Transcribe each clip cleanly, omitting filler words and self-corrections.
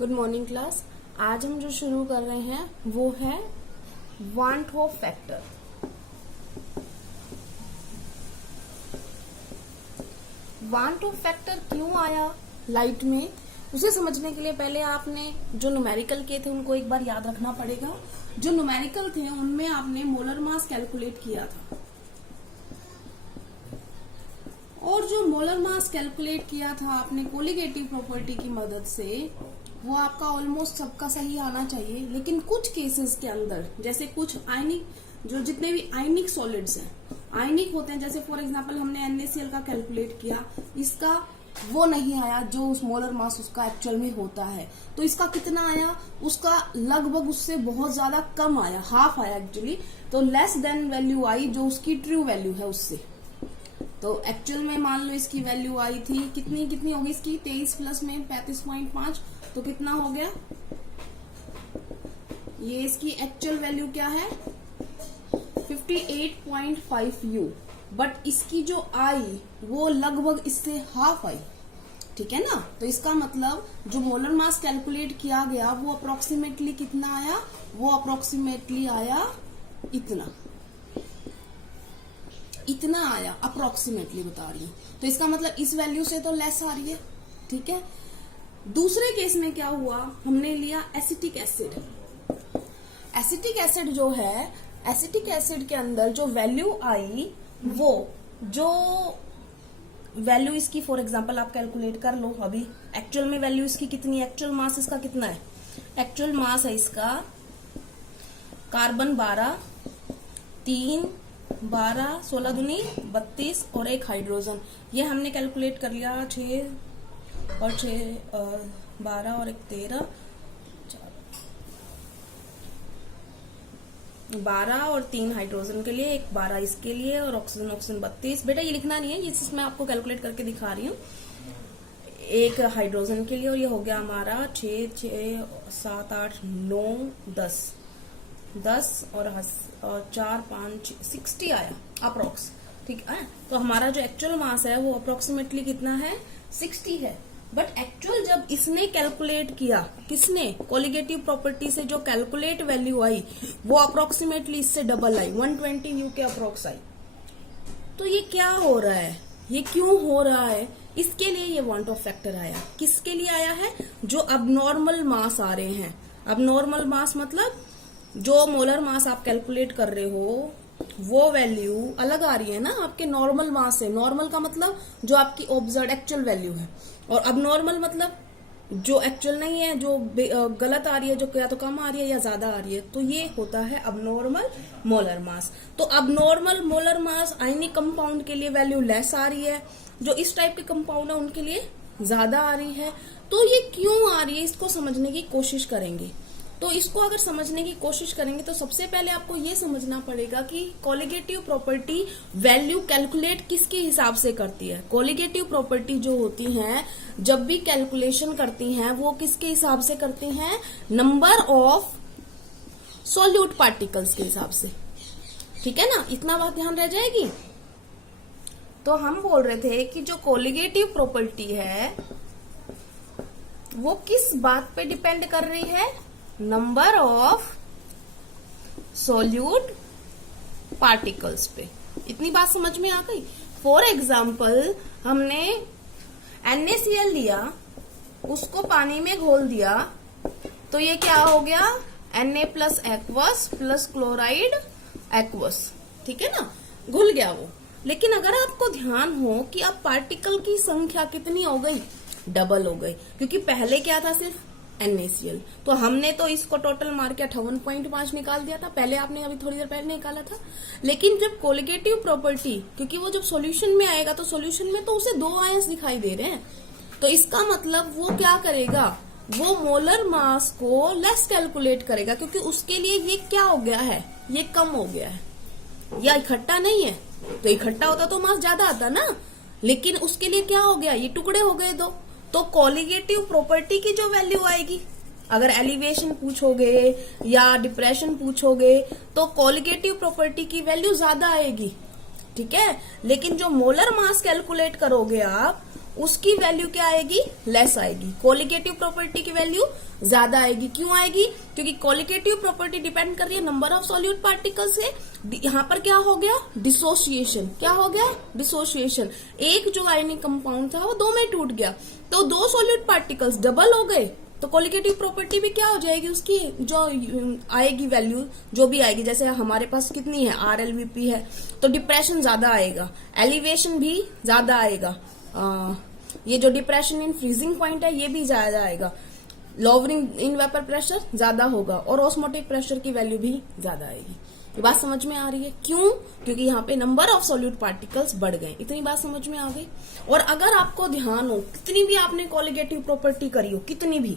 Good morning class. आज हम जो शुरू कर रहे हैं वो है want hope factor. Want hope factor क्यों आया लाइट में, उसे समझने के लिए पहले आपने जो न्यूमेरिकल के थे उनको एक बार याद रखना पड़ेगा। जो न्यूमेरिकल थे उनमें आपने मोलर मास कैलकुलेट किया था, और जो मोलर मास कैलकुलेट किया था आपने कोलिगेटिव प्रॉपर्टी की मदद से, वो आपका ऑलमोस्ट सबका सही आना चाहिए। लेकिन कुछ केसेस के अंदर, जैसे कुछ आयनिक, जो जितने भी आयनिक सॉलिड्स हैं, आयनिक होते हैं, जैसे फॉर एग्जांपल हमने NaCl का कैलकुलेट किया, इसका वो नहीं आया जो उस मोलर मास उसका एक्चुअल में होता है। तो इसका कितना आया, उसका लगभग उससे बहुत ज्यादा कम आया, हाफ आया एक्चुअली। तो लेस देन वैल्यू आई जो उसकी ट्रू वैल्यू है उससे। तो एक्चुअल में मान लो इसकी वैल्यू आई थी कितनी होगी इसकी, 23 प्लस में 35.5, तो कितना हो गया, ये इसकी एक्चुअल वैल्यू क्या है 58.5 U, बट इसकी जो आई वो लगभग इससे हाफ आई। ठीक है ना। तो इसका मतलब जो मोलर मास कैलकुलेट किया गया वो अप्रोक्सीमेटली कितना आया, वो अप्रोक्सीमेटली आया इतना आया, अप्रोक्सीमेटली बता रही हूँ। तो इसका मतलब इस वैल्यू से तो लेस आ रही है। ठीक है। दूसरे केस में क्या हुआ, हमने लिया एसिटिक एसिड। एसिटिक एसिड जो है, एसिटिक एसिड के अंदर जो वैल्यू आई, वो जो वैल्यू इसकी फॉर एग्जांपल आप कैलकुलेट कर लो अभी। एक्चुअल में वैल्यू इसकी कितनी है, एक्चुअल मास इसका कितना है, एक्चुअल मास है इसका कार्बन 12, 3, 12, 16 दूनी 32 और एक हाइड्रोजन। ये हमने कैलकुलेट कर लिया 6 और 12 और एक 13, 12 और 3 हाइड्रोजन के लिए, एक 12 इसके लिए, और ऑक्सीजन 32। बेटा ये लिखना नहीं है, ये मैं आपको कैलकुलेट करके दिखा रही हूँ। एक हाइड्रोजन के लिए, और ये हो गया हमारा 6, 7, 8, 9, 10 और 4, 5, 60 आया अप्रोक्स। ठीक है। तो हमारा जो एक्चुअल मास है वो अप्रोक्सीमेटली कितना है, 60 है। बट एक्चुअल जब इसने कैलकुलेट किया, किसने, कोलिगेटिव प्रॉपर्टी से जो कैलकुलेट वैल्यू आई वो अप्रोक्सीमेटली इससे डबल आई, 120 U के अप्रोक्स आई। तो ये क्या हो रहा है, ये क्यों हो रहा है, इसके लिए ये वांट ऑफ फैक्टर आया। किसके लिए आया है, जो अबनॉर्मल मास आ रहे हैं। अबनॉर्मल मास मतलब जो मोलर मास आप कैलकुलेट कर रहे हो वो वैल्यू अलग आ रही है ना आपके नॉर्मल मास से। नॉर्मल का मतलब जो आपकी ऑब्जर्व एक्चुअल वैल्यू है, और अबनॉर्मल मतलब जो एक्चुअल नहीं है, जो गलत आ रही है, जो या तो कम आ रही है या ज्यादा आ रही है। तो ये होता है अबनॉर्मल मोलर मास। तो abnormal molar mass ionic compound के लिए वैल्यू लेस आ रही है, जो इस टाइप के कंपाउंड है उनके लिए ज्यादा आ रही है। तो ये क्यों आ रही है, इसको समझने की कोशिश करेंगे। तो इसको अगर समझने की कोशिश करेंगे तो सबसे पहले आपको ये समझना पड़ेगा कि कोलिगेटिव प्रॉपर्टी वैल्यू कैलकुलेट किसके हिसाब से करती है। कोलिगेटिव प्रॉपर्टी जो होती है जब भी कैलकुलेशन करती हैं वो किसके हिसाब से करती हैं, नंबर ऑफ सॉल्यूट पार्टिकल्स के हिसाब से। ठीक है ना, इतना बात ध्यान रह जाएगी। तो हम बोल रहे थे कि जो कोलिगेटिव प्रॉपर्टी है वो किस बात पे डिपेंड कर रही है, नंबर ऑफ सॉल्यूट पार्टिकल्स पे। इतनी बात समझ में आ गई। फॉर एग्जाम्पल हमने NaCl लिया, उसको पानी में घोल दिया, तो ये क्या हो गया, Na plus aqueous plus chloride aqueous. ठीक है ना, घुल गया वो। लेकिन अगर आपको ध्यान हो कि अब पार्टिकल की संख्या कितनी हो गई, डबल हो गई, क्योंकि पहले क्या था, सिर्फ NaCl। तो हमने तो इसको टोटल मार के 58.5 निकाल दिया था, पहले आपने अभी थोड़ी देर पहले निकाला था। लेकिन जब कोलिगेटिव प्रॉपर्टी, क्योंकि वो जब सॉल्यूशन में आएगा तो सॉल्यूशन में तो उसे 2 आयंस दिखाई दे रहे हैं, तो इसका मतलब वो क्या करेगा, वो मोलर मास को लेस कैलकुलेट करेगा, क्योंकि उसके लिए ये क्या हो गया है, ये कम हो गया है, या इकट्ठा नहीं है। तो इकट्ठा होता तो मास ज्यादा आता ना, लेकिन उसके लिए क्या हो गया, ये टुकड़े हो गए 2। तो कोलिगेटिव प्रॉपर्टी की जो वैल्यू आएगी, अगर एलिवेशन पूछोगे या डिप्रेशन पूछोगे तो कोलिगेटिव प्रॉपर्टी की वैल्यू ज्यादा आएगी। ठीक है। लेकिन जो मोलर मास कैलकुलेट करोगे आप, उसकी वैल्यू क्या आएगी, लेस आएगी। कोलिगेटिव प्रॉपर्टी की वैल्यू ज्यादा आएगी। क्यों आएगी, क्योंकि कोलिगेटिव प्रॉपर्टी डिपेंड कर रही है नंबर ऑफ सॉल्यूट पार्टिकल्स से। यहाँ पर क्या हो गया, डिसोसिएशन। क्या हो गया, डिसोसिएशन। एक जो आयनिक कंपाउंड था वो दो में टूट गया, तो दो सॉल्यूट पार्टिकल्स डबल हो गए, तो कोलिगेटिव प्रॉपर्टी भी क्या हो जाएगी, उसकी जो आएगी वैल्यू जो भी आएगी, जैसे हमारे पास कितनी है, RLVP है, तो डिप्रेशन ज्यादा आएगा, एलिवेशन भी ज्यादा आएगा, ये जो डिप्रेशन इन फ्रीजिंग पॉइंट है ये भी ज्यादा आएगा, लोअरिंग इन वेपर प्रेशर ज्यादा होगा, और ऑस्मोटिक प्रेशर की वैल्यू भी ज्यादा आएगी। ये बात समझ में आ रही है, क्यों, क्योंकि यहाँ पे नंबर ऑफ सॉल्यूट पार्टिकल्स बढ़ गए। इतनी बात समझ में आ गई। और अगर आपको ध्यान हो, कितनी भी आपने कोलिगेटिव प्रॉपर्टी करी हो, कितनी भी,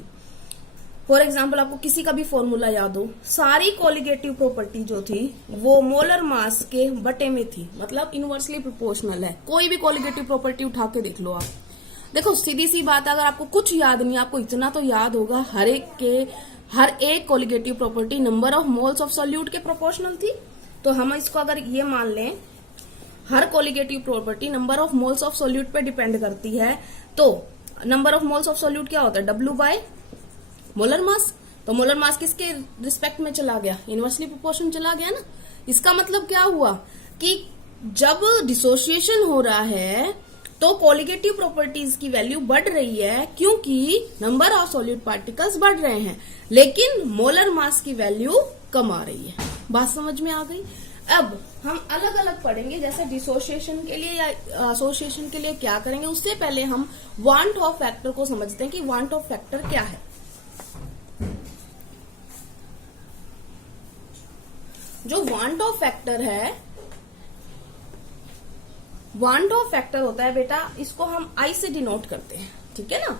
फॉर एग्जाम्पल आपको किसी का भी फॉर्मूला याद हो, सारी कोलिगेटिव प्रॉपर्टी जो थी वो मोलर मास के बटे में थी, मतलब इनवर्सली प्रोपोर्शनल है। कोई भी कोलिगेटिव प्रॉपर्टी उठा के देख लो आप, देखो सीधी सी बात, अगर आपको कुछ याद नहीं, आपको इतना तो याद होगा, हर एक colligative property number of moles of solute के प्रोपोर्शनल थी। तो हम इसको अगर ये मान लें, हर colligative property number of moles of solute पे डिपेंड करती है, तो number of moles of solute क्या होता है, W बाय मोलर मास। तो मोलर मास किसके रिस्पेक्ट में चला गया, इनवर्सली प्रोपोर्शन चला गया ना। इसका मतलब क्या हुआ कि जब डिसोसिएशन हो रहा है तो कोलिगेटिव प्रॉपर्टीज की वैल्यू बढ़ रही है, क्योंकि नंबर ऑफ सॉल्यूट पार्टिकल्स बढ़ रहे हैं, लेकिन मोलर मास की वैल्यू कम आ रही है। बात समझ में आ गई। अब हम अलग अलग पढ़ेंगे, जैसे डिसोसिएशन के लिए या एसोसिएशन के लिए क्या करेंगे, उससे पहले हम वांट ऑफ फैक्टर को समझते हैं कि वांट ऑफ फैक्टर क्या है। जो वांट ऑफ फैक्टर है, वांट ऑफ फैक्टर होता है बेटा, इसको हम I से डिनोट करते हैं, ठीक है ना।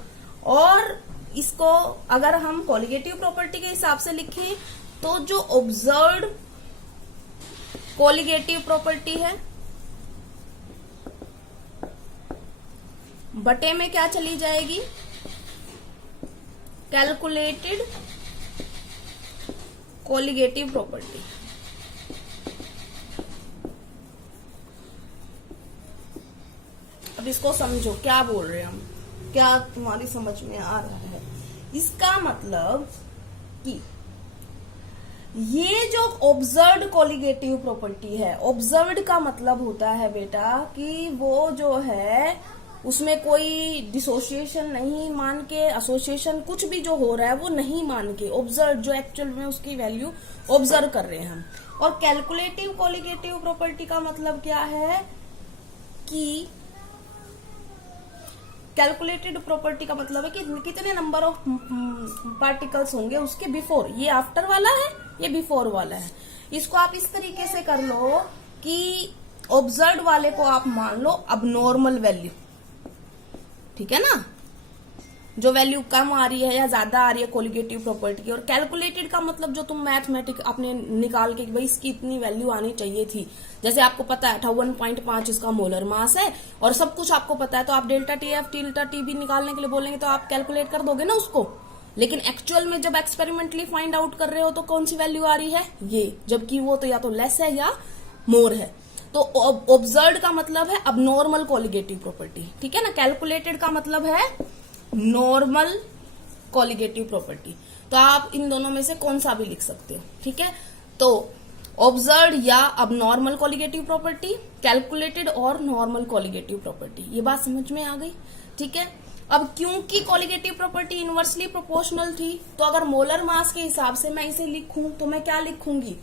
और इसको अगर हम कोलिगेटिव प्रॉपर्टी के हिसाब से लिखें तो जो ऑब्जर्व्ड कोलिगेटिव प्रॉपर्टी है बटे में क्या चली जाएगी, कैलकुलेटेड कोलिगेटिव प्रॉपर्टी। अब इसको समझो, क्या बोल रहे हैं हम, क्या तुम्हारी समझ में आ रहा है। इसका मतलब कि ये जो ऑब्जर्व्ड कोलिगेटिव प्रॉपर्टी है, ऑब्जर्व्ड का मतलब होता है बेटा कि वो जो है उसमें कोई डिसोसिएशन नहीं मान के, एसोसिएशन कुछ भी जो हो रहा है वो नहीं मान के, ऑब्जर्व जो एक्चुअल में उसकी वैल्यू ऑब्जर्व कर रहे हैं हम। और कैलकुलेटिव कोलिगेटिव प्रॉपर्टी का मतलब क्या है कि कैलकुलेटेड प्रॉपर्टी का मतलब है कि कितने नंबर ऑफ पार्टिकल्स होंगे उसके बिफोर। ये आफ्टर वाला है, ये बिफोर वाला है। इसको आप इस तरीके से कर लो कि ऑब्जर्व वाले को आप मान लो अब नॉर्मल वैल्यू, ठीक है ना, जो वैल्यू कम आ रही है या ज्यादा आ रही है कोलिगेटिव प्रॉपर्टी की। और कैलकुलेटेड का मतलब जो तुम मैथमेटिक अपने निकाल के भाई इसकी इतनी वैल्यू आनी चाहिए थी, जैसे आपको पता है 58.5 इसका मोलर मास है और सब कुछ आपको पता है, तो आप डेल्टा TF डेल्टा TB निकालने के लिए बोलेंगे तो आप कैलकुलेट कर दोगे ना उसको। लेकिन एक्चुअल में जब एक्सपेरिमेंटली फाइंड आउट कर रहे हो तो कौन सी वैल्यू आ रही है, ये, जबकि वो तो या तो लेस है या मोर है। तो ऑब्जर्व्ड का मतलब है अब नॉर्मल कोलिगेटिव प्रॉपर्टी, ठीक है ना। कैलकुलेटेड का मतलब है नॉर्मल कोलिगेटिव प्रॉपर्टी। तो आप इन दोनों में से कौन सा भी लिख सकते हो, ठीक है। तो ऑब्जर्व्ड या अब नॉर्मल कोलिगेटिव प्रॉपर्टी, कैलकुलेटेड और नॉर्मल कोलिगेटिव प्रॉपर्टी। ये बात समझ में आ गई, ठीक है। अब क्योंकि कोलिगेटिव प्रॉपर्टी इनवर्सली प्रोपोर्शनल थी, तो अगर मोलर मास के हिसाब से मैं इसे लिखूं तो मैं क्या लिखूंगी,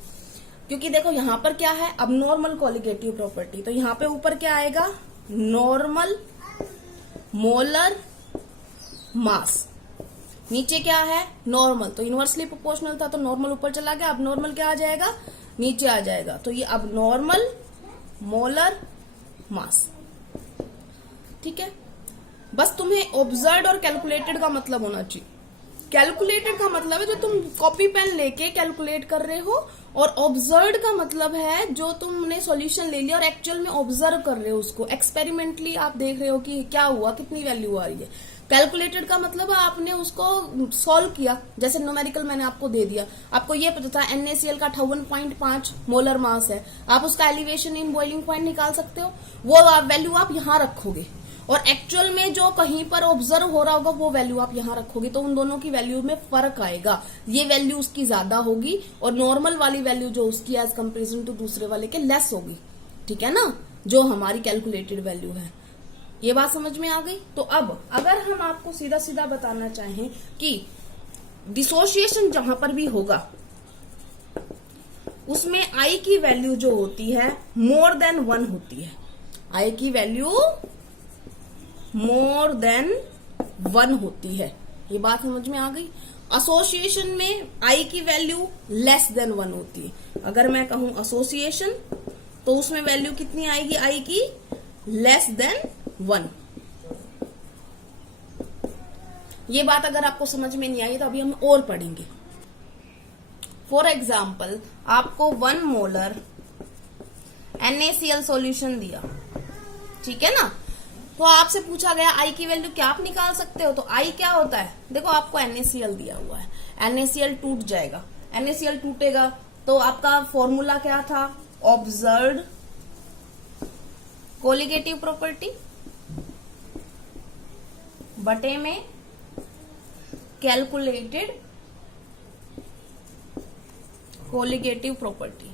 क्योंकि देखो यहां पर क्या है अब नॉर्मल कोलिगेटिव प्रॉपर्टी, तो यहां पे ऊपर क्या आएगा, नॉर्मल मोलर मास, नीचे क्या है नॉर्मल, तो इनवर्सली प्रोपोर्शनल था तो नॉर्मल ऊपर चला गया, अब नॉर्मल क्या आ जाएगा, नीचे आ जाएगा। तो ये अब नॉर्मल मोलर मास, ठीक है। बस तुम्हें ऑब्जर्व्ड और कैलकुलेटेड का मतलब होना चाहिए। कैलकुलेटेड का मतलब है जो तुम कॉपी पेन लेके कैलकुलेट कर रहे हो, और ऑब्जर्व्ड का मतलब है जो तुमने सॉल्यूशन ले लिया और एक्चुअल में ऑब्जर्व कर रहे हो उसको, एक्सपेरिमेंटली आप देख रहे हो कि क्या हुआ, कितनी वैल्यू आ रही है। कैलकुलेटेड का मतलब है आपने उसको सॉल्व किया, जैसे न्यूमेरिकल मैंने आपको दे दिया, आपको ये पता था NaCl का 58.5 मोलर मास है, आप उसका एलिवेशन इन बॉइलिंग पॉइंट निकाल सकते हो, वो वैल्यू आप यहाँ रखोगे और एक्चुअल में जो कहीं पर ऑब्जर्व हो रहा होगा वो वैल्यू आप यहाँ रखोगे, तो उन दोनों की वैल्यू में फर्क आएगा। ये वैल्यू उसकी ज्यादा होगी और नॉर्मल वाली वैल्यू जो उसकी एज कंपेरिजन टू दूसरे वाले के लेस होगी, ठीक है ना, जो हमारी कैलकुलेटेड वैल्यू है। ये बात समझ में आ गई। तो अब अगर हम आपको सीधा सीधा बताना चाहें कि डिसोसिएशन जहां पर भी होगा उसमें आई की वैल्यू जो होती है मोर देन 1 होती है। आई की वैल्यू मोर देन 1 होती है। ये बात समझ में आ गई। एसोसिएशन में आई की वैल्यू लेस देन 1 होती है। अगर मैं कहूं एसोसिएशन तो उसमें वैल्यू कितनी आएगी आई की, लेस देन 1। ये बात अगर आपको समझ में नहीं आई तो अभी हम और पढ़ेंगे। फॉर एग्जाम्पल आपको 1 मोलर NaCl सॉल्यूशन दिया, ठीक है ना, तो आपसे पूछा गया आई की वैल्यू क्या आप निकाल सकते हो। तो आई क्या होता है, देखो आपको NaCl दिया हुआ है, NaCl टूट जाएगा, NaCl टूटेगा तो आपका फॉर्मूला क्या था, ऑब्जर्व्ड कोलिगेटिव प्रॉपर्टी बटे में कैलकुलेटेड कोलिगेटिव प्रॉपर्टी।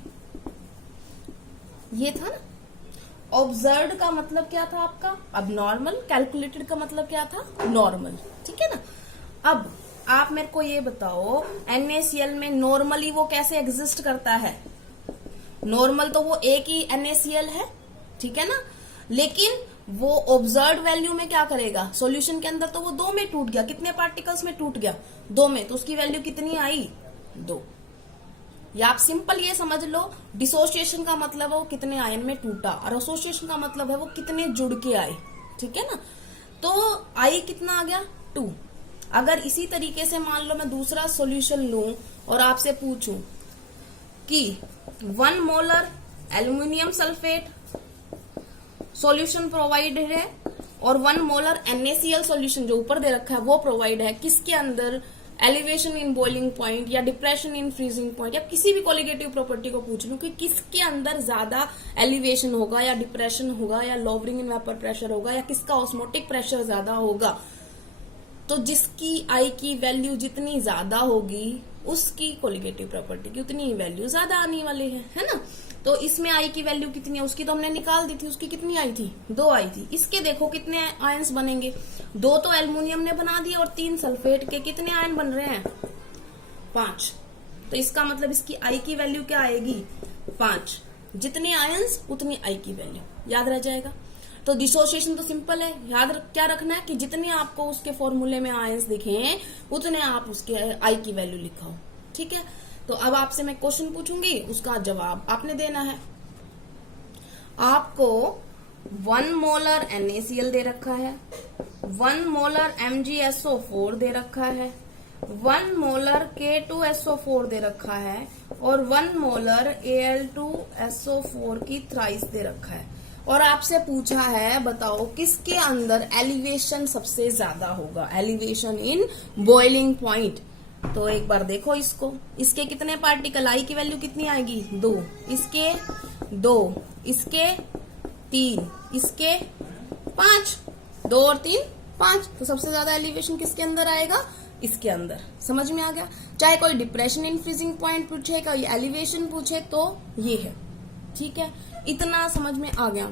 ये था ना। ऑब्जर्व्ड का मतलब क्या था आपका, अब नॉर्मल, कैलकुलेटेड का मतलब क्या था, नॉर्मल, ठीक है ना। अब आप मेरे को ये बताओ NaCl में नॉर्मली वो कैसे एग्जिस्ट करता है। नॉर्मल तो वो एक ही NaCl है, ठीक है ना, लेकिन वो ऑब्जर्व्ड वैल्यू में क्या करेगा, सॉल्यूशन के अंदर तो वो 2 में टूट गया। कितने पार्टिकल्स में टूट गया, 2 में, तो उसकी वैल्यू कितनी आई, 2। या आप सिंपल ये समझ लो डिसोसिएशन का मतलब है वो कितने आयन में टूटा और एसोसिएशन का मतलब है वो कितने जुड़ के आए, ठीक है ना। तो आई कितना आ गया, 2। अगर इसी तरीके से मान लो मैं दूसरा सॉल्यूशन लूं और आपसे पूछूं कि 1 molar aluminium sulphate solution provided है और 1 मोलर NaCl सॉल्यूशन जो ऊपर दे रखा है वो प्रोवाइड है, किसके अंदर, एलिवेशन इन बॉइलिंग पॉइंट या डिप्रेशन इन फ्रीजिंग पॉइंट, या किसी भी कोलिगेटिव प्रॉपर्टी को पूछ लूं कि किसके अंदर ज्यादा एलिवेशन होगा या डिप्रेशन होगा या लोवरिंग इन वेपर प्रेशर होगा या किसका ऑस्मोटिक प्रेशर ज्यादा होगा, तो जिसकी आई की वैल्यू जितनी ज्यादा होगी उसकी कोलिगेटिव प्रॉपर्टी की उतनी ही वैल्यू ज्यादा आने वाली है ना। तो इसमें आई की वैल्यू कितनी है, उसकी तो हमने निकाल दी थी, उसकी कितनी आई थी, 2 आई थी। इसके देखो कितने आयंस बनेंगे, 2 तो एल्युमिनियम ने बना दिए और 3 सल्फेट के, कितने आयन बन रहे हैं, 5। तो इसका मतलब इसकी आई की वैल्यू क्या आएगी, 5। जितने आयंस उतनी आई की वैल्यू, याद रह जाएगा। तो डिसोसिएशन तो सिंपल है, क्या रखना है कि जितने आपको उसके फॉर्मूले में आयंस दिखे उतने आप उसके आई की वैल्यू लिखाओ, ठीक है। तो अब आपसे मैं क्वेश्चन पूछूंगी, उसका जवाब आपने देना है। आपको 1 मोलर NaCl दे रखा है, 1 मोलर MgSO4 दे रखा है, 1 मोलर K2SO4 दे रखा है और 1 मोलर Al2SO4 की थ्राइस दे रखा है, और आपसे पूछा है बताओ किसके अंदर एलिवेशन सबसे ज्यादा होगा, एलिवेशन इन बॉइलिंग पॉइंट। तो एक बार देखो इसको, इसके कितने पार्टिकल, आई की वैल्यू कितनी आएगी, 2, इसके 2, इसके 3, इसके 5, 2 और 3 5। तो सबसे ज्यादा एलिवेशन किसके अंदर आएगा, इसके अंदर। समझ में आ गया। चाहे कोई डिप्रेशन इन फ्रीजिंग पॉइंट पूछे, कोई एलिवेशन पूछे तो ये है, ठीक है। इतना समझ में आ गया,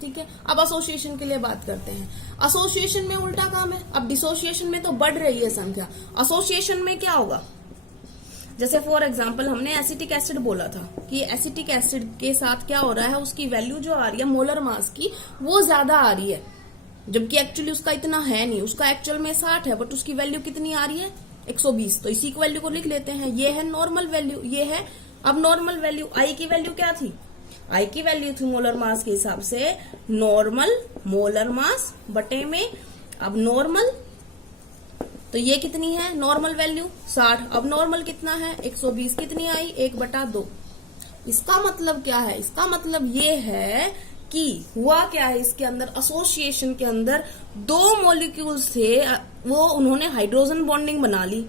ठीक है। अब एसोसिएशन के लिए बात करते हैं। एसोसिएशन में उल्टा काम है। अब डिसोसिएशन में तो बढ़ रही है संख्या, एसोसिएशन में क्या होगा, जैसे फॉर एग्जांपल हमने एसिटिक एसिड बोला था कि एसिटिक एसिड के साथ क्या हो रहा है, उसकी वैल्यू जो आ रही है मोलर मास की वो ज्यादा आ रही है, जबकि एक्चुअली उसका इतना है नहीं, उसका एक्चुअल में 60 है बट उसकी वैल्यू कितनी आ रही है, 120। तो इसी की वैल्यू को लिख लेते हैं, ये है नॉर्मल वैल्यू, ये है अब नॉर्मल वैल्यू। आई की वैल्यू क्या थी, आई की वैल्यू थी मोलर मास के हिसाब से नॉर्मल मोलर मास बटे में अब नॉर्मल, तो ये कितनी है नॉर्मल वैल्यू 60। अब नॉर्मल कितना है 120, कितनी आई 1/2। इसका मतलब क्या है, इसका मतलब ये है कि हुआ क्या है, इसके अंदर एसोसिएशन के अंदर 2 मॉलिक्यूल्स थे, वो उन्होंने हाइड्रोजन बॉन्डिंग बना ली,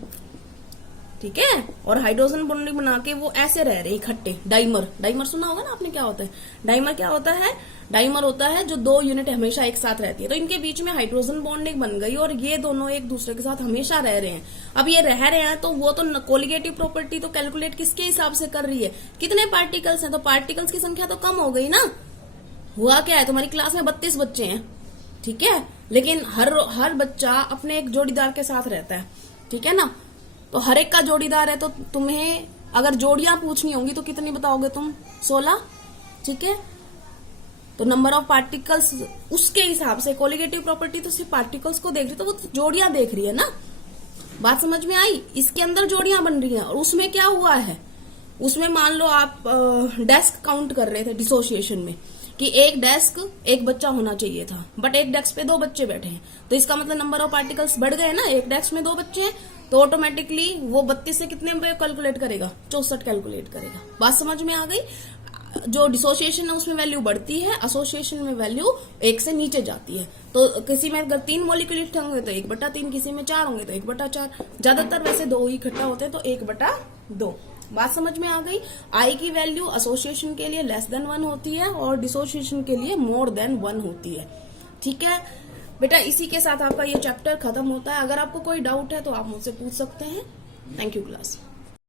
ठीक है। और हाइड्रोजन बॉन्डिंग बना के वो ऐसे रह रहे इकट्ठे। डाइमर, डाइमर सुना होगा ना आपने, क्या होता है डाइमर? क्या होता है? डाइमर होता है जो दो यूनिट हमेशा एक साथ रहती है। तो इनके बीच में हाइड्रोजन बॉन्डिंग बन गई और ये दोनों एक दूसरे के साथ हमेशा रह रहे हैं। अब ये रह रहे हैं तो वो तो कोलिगेटिव प्रॉपर्टी तो कैलकुलेट किसके हिसाब से कर रही है? कितने पार्टिकल्स हैं, तो पार्टिकल्स की संख्या तो कम हो गई ना। हुआ क्या है, तुम्हारी क्लास में 32 बच्चे हैं, ठीक है, लेकिन हर बच्चा अपने एक जोड़ीदार के साथ रहता है, ठीक है ना। तो हर एक का जोड़ीदार है, तो तुम्हें अगर जोड़ियां पूछनी होंगी तो कितनी बताओगे तुम? 16, ठीक है। तो नंबर ऑफ पार्टिकल्स उसके हिसाब से, कोलिगेटिव प्रॉपर्टी तो सिर्फ पार्टिकल्स को देख रही, तो वो जोड़ियां देख रही है ना। बात समझ में आई? इसके अंदर जोड़ियां बन रही हैं। और उसमें क्या हुआ है, उसमें मान लो आप डेस्क काउंट कर रहे थे डिसोसिएशन में कि एक डेस्क एक बच्चा होना चाहिए था, बट एक डेस्क पे 2 बच्चे बैठे हैं, तो इसका मतलब नंबर ऑफ पार्टिकल्स बढ़ गए ना। एक डेस्क में 2 बच्चे हैं तो ऑटोमेटिकली वो 32 से कितने पे कैलकुलेट करेगा? 64 कैलकुलेट करेगा। बात समझ में आ गई? जो डिसोसिएशन है उसमें वैल्यू बढ़ती है, एसोसिएशन में वैल्यू 1 से नीचे जाती है। तो किसी में अगर 3 मॉलिक्यूल होंगे तो 1/3, किसी में 4 होंगे तो 1/4, ज्यादातर वैसे 2 ही इकट्ठा होते हैं तो 1/2। बात समझ में आ गई? आई की वैल्यू एसोसिएशन के लिए लेस देन 1 होती है और डिसोसिएशन के लिए मोर देन 1 होती है, ठीक है बेटा। इसी के साथ आपका ये चैप्टर खत्म होता है। अगर आपको कोई डाउट है तो आप मुझसे पूछ सकते हैं। Thank you class.